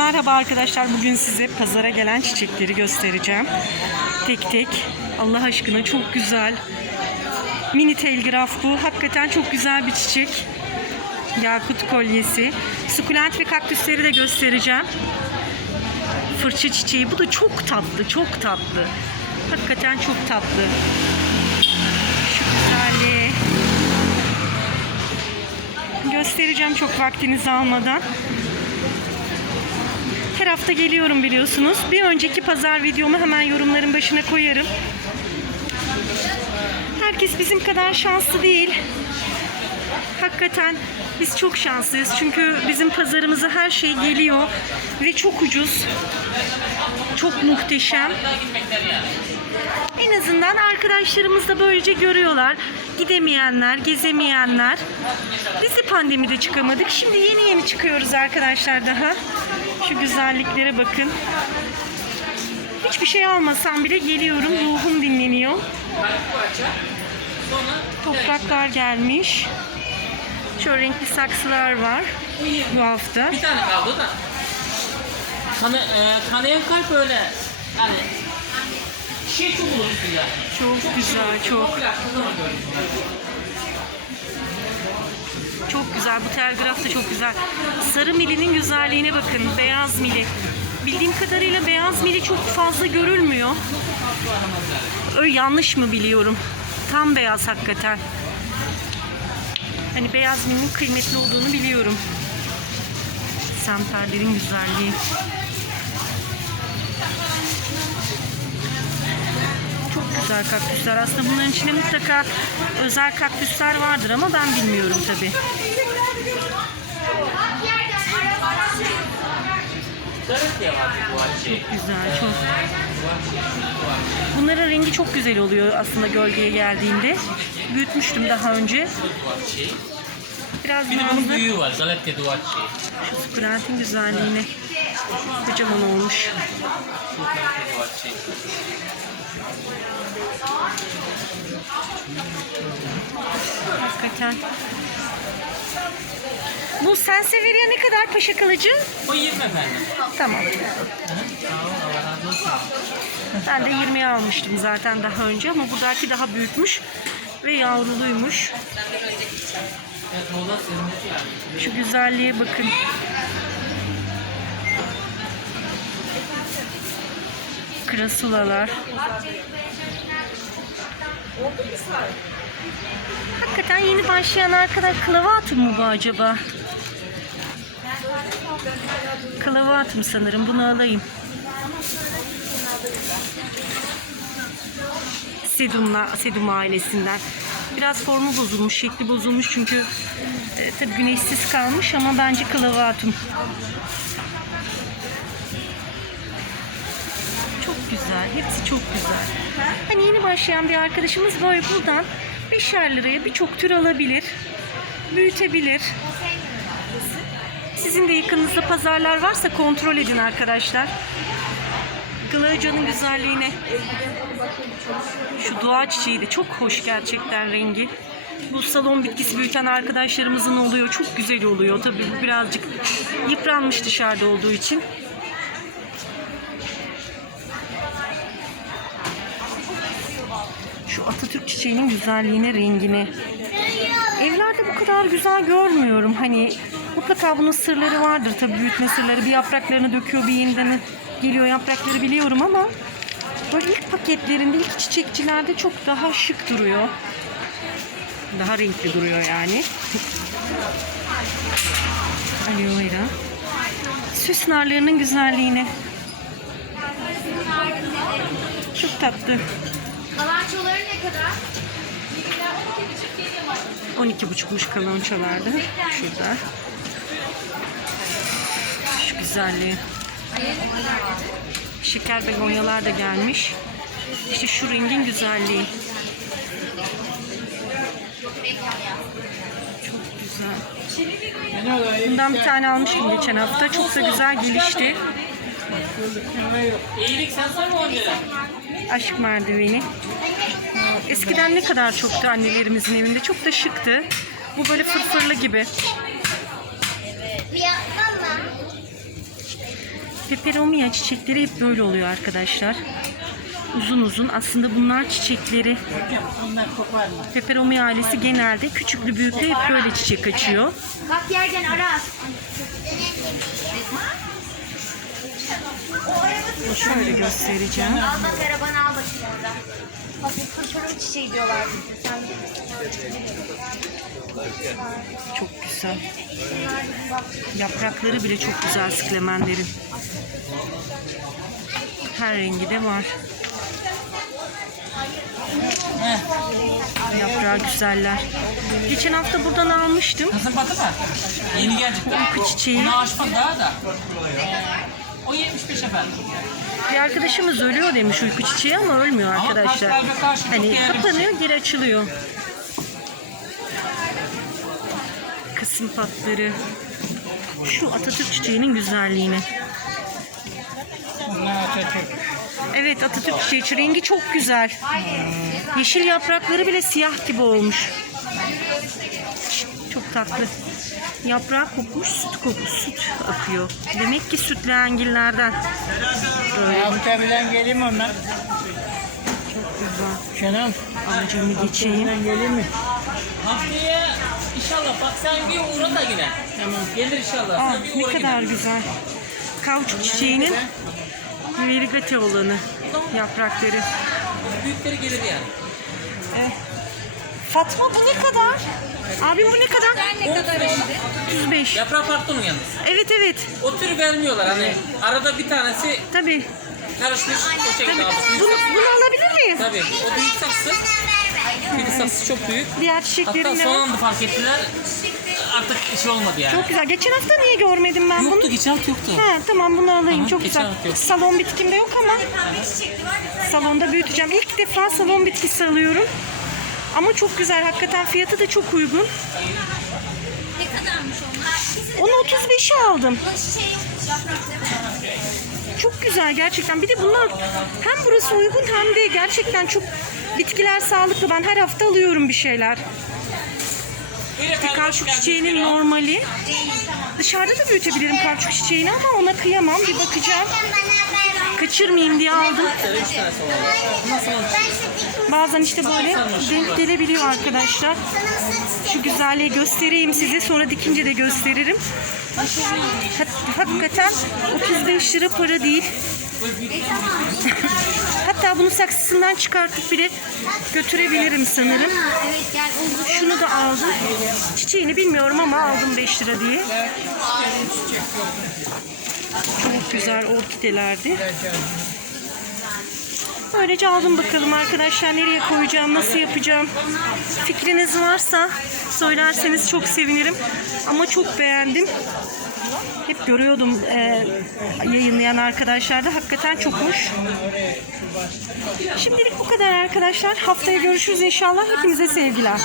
Merhaba arkadaşlar. Bugün size pazara gelen çiçekleri göstereceğim. Tek tek. Allah aşkına çok güzel. Mini telgraf bu. Hakikaten çok güzel bir çiçek. Yakut kolyesi. Sukulent ve kaktüsleri de göstereceğim. Fırça çiçeği. Bu da çok tatlı. Çok tatlı. Hakikaten çok tatlı. Şu güzelliği. Göstereceğim çok vaktinizi almadan. Her hafta geliyorum biliyorsunuz. Bir önceki pazar videomu hemen yorumların başına koyarım. Herkes bizim kadar şanslı değil. Hakikaten biz çok şanslıyız. Çünkü bizim pazarımıza her şey geliyor ve çok ucuz. Çok muhteşem. En azından arkadaşlarımız da böylece görüyorlar. Gidemeyenler, gezemeyenler. Biz de pandemide çıkamadık. Şimdi yeni yeni çıkıyoruz arkadaşlar daha. Şu güzelliklere bakın. Hiçbir şey almasam bile geliyorum. Ruhum dinleniyor. Topraklar gelmiş. Şöyle renkli saksılar var bu hafta. Bir tane kaldı da. Kanı, e, kanayan kalp öyle. Yani şey çok bulursun ya. Çok güzel, çok. Çok güzel. Bu telgraf da çok güzel. Sarı milinin güzelliğine bakın. Beyaz mili. Bildiğim kadarıyla beyaz mili çok fazla görülmüyor. Öyle yanlış mı biliyorum? Tam beyaz hakikaten. Hani beyaz milinin kıymetli olduğunu biliyorum. Semperlerin güzelliği. Çok güzel kaktüsler. Aslında bunların içinde mutlaka özel kaktüsler vardır ama ben bilmiyorum tabi. Açı. Güzel, çok. Bunların rengi çok güzel oluyor aslında gölgeye geldiğinde. Büyütmüştüm daha önce. Biraz bunun büyüğü var. Galette duvaçı. Şu sukulentin güzelliğine. Kocaman olmuş. Hakikaten. Bu Sansevieria ne kadar paşa kalıcı? O 20 efendim. Tamam. Ben de 20'ye almıştım zaten daha önce ama buradaki daha büyükmüş ve yavruluymuş. Şu güzelliğe bakın. Krasulalar. Hakikaten yeni başlayan arkadaş klavatım mı bu acaba? Klavatım sanırım. Bunu alayım. Sedumla, Sedum ailesinden. Biraz formu bozulmuş, şekli bozulmuş çünkü e, tabii güneşsiz kalmış ama bence klavatum. Güzel, hepsi çok güzel. Hani yeni başlayan bir arkadaşımız böyle buradan 5'er liraya birçok tür alabilir, büyütebilir. Sizin de yakınınızda pazarlar varsa kontrol edin arkadaşlar. Glacio'nun güzelliğine. Şu doğa çiçeği de çok hoş gerçekten rengi. Bu salon bitkisi büyüten arkadaşlarımızın oluyor. Çok güzel oluyor. Tabii birazcık yıpranmış dışarıda olduğu için. Çiçeğinin güzelliğine, rengine. Evlerde bu kadar güzel görmüyorum. Hani mutlaka bunun sırları vardır. Tabii büyütme sırları. Bir yapraklarını döküyor, bir yeniden geliyor yaprakları biliyorum ama böyle ilk paketlerinde, ilk çiçekçilerde çok daha şık duruyor. Daha renkli duruyor yani. Aloe vera. Süs narlarının güzelliğine. Çok tatlı. Kalançoları ne kadar? 12,5'muş kalonçalarda. Şurada. Şu güzelliği. Şeker begonyalar da gelmiş. İşte şu rengin güzelliği. Çok güzel. Bundan bir tane almıştım geçen hafta. Çok da güzel gelişti. Aşk merdiveni. Eskiden ne kadar çoktu annelerimizin evinde. Çok da şıktı. Bu böyle fırfırlı gibi. Peperomia çiçekleri hep böyle oluyor arkadaşlar. Uzun uzun. Aslında bunlar çiçekleri. Peperomia ailesi genelde küçüklü büyüklü hep böyle çiçek açıyor. Bak yerden Aras. Şöyle göstereceğim. Al bak arabanı al bakayım orada. Bak bu fırfırın çiçeği diyorlar bize. Sen Çok güzel. Yaprakları bile çok güzel siklemenlerin. Her rengi de var. Yaprağı güzeller. Geçen hafta buradan almıştım. Kızım batı mı? Yeni gelecek. Uyku çiçeği. Bunu açmak daha da. O 75 efendim. Bir arkadaşımız ölüyor demiş uyku çiçeği ama ölmüyor Ama arkadaşlar. karşı çok Hani değerli bir kapanıyor geri açılıyor. Kısım patları. Şu Atatürk çiçeğinin güzelliğini. Evet Atatürk çiçeği rengi çok güzel. Yeşil yaprakları bile siyah gibi olmuş. Çok tatlı. Yaprağı kokmuş, süt kokusu, süt akıyor. Demek ki sütlü engillerden. Böyle Avuta bilen geleyim onlar. güzel. Şenol. Avucumu geçeyim. Geleyim mi? Haftaya inşallah bak sen bir uğra da yine. Tamam. Gelir inşallah. Aa, sen bir ne uğra kadar yine. güzel. Kauçuk çiçeğinin verigate olanı yaprakları. Büyükleri gelir yani. Fatma bu ne kadar? Abi bu ne kadar? ne kadar oldu? 35. Yaprak farklı mı yalnız? Evet evet. O tür vermiyorlar hani. Arada bir tanesi Tabii. karışmış o şekilde abi. Büyük Bunu, saksı. bunu alabilir miyim? Tabii. O büyük saksı. Bir saksısı çok büyük. Diğer Hatta çiçeklerin son anda fark ettiler. Artık iş olmadı yani. Çok güzel. Geçen hafta niye görmedim ben bunu? Yoktu geçen hafta yoktu. Ha, tamam bunu alayım. Tamam, Çok geçen güzel. hafta yok. Salon bitkimde yok ama salonda büyüteceğim. İlk defa salon bitkisi alıyorum. Ama çok güzel. Hakikaten fiyatı da çok uygun. Ne kadarmış onlar? Onu 35'e aldım. Mi? Çok güzel gerçekten. Bir de bunlar hem burası uygun hem de gerçekten çok bitkiler sağlıklı. Ben her hafta alıyorum bir şeyler. İşte karşuk çiçeğinin normali. Dışarıda da büyütebilirim karşuk çiçeğini ama ona kıyamam. Bir bakacağım. Kaçırmayayım diye aldım. Nasıl? Bazen işte böyle denk gelebiliyor arkadaşlar. Şu güzelliği göstereyim size. Sonra dikince de gösteririm. Hakikaten 35 lira para değil. Hatta bunu saksısından çıkartıp bile götürebilirim sanırım. Şunu da aldım. Çiçeğini bilmiyorum ama aldım 5 lira diye. Çok güzel orkidelerdi. Böylece aldım bakalım arkadaşlar nereye koyacağım, nasıl yapacağım. Fikriniz varsa söylerseniz çok sevinirim. Ama çok beğendim. Hep görüyordum e, yayınlayan arkadaşlar da hakikaten çok hoş. Şimdilik bu kadar arkadaşlar. Haftaya görüşürüz inşallah. Hepinize sevgiler.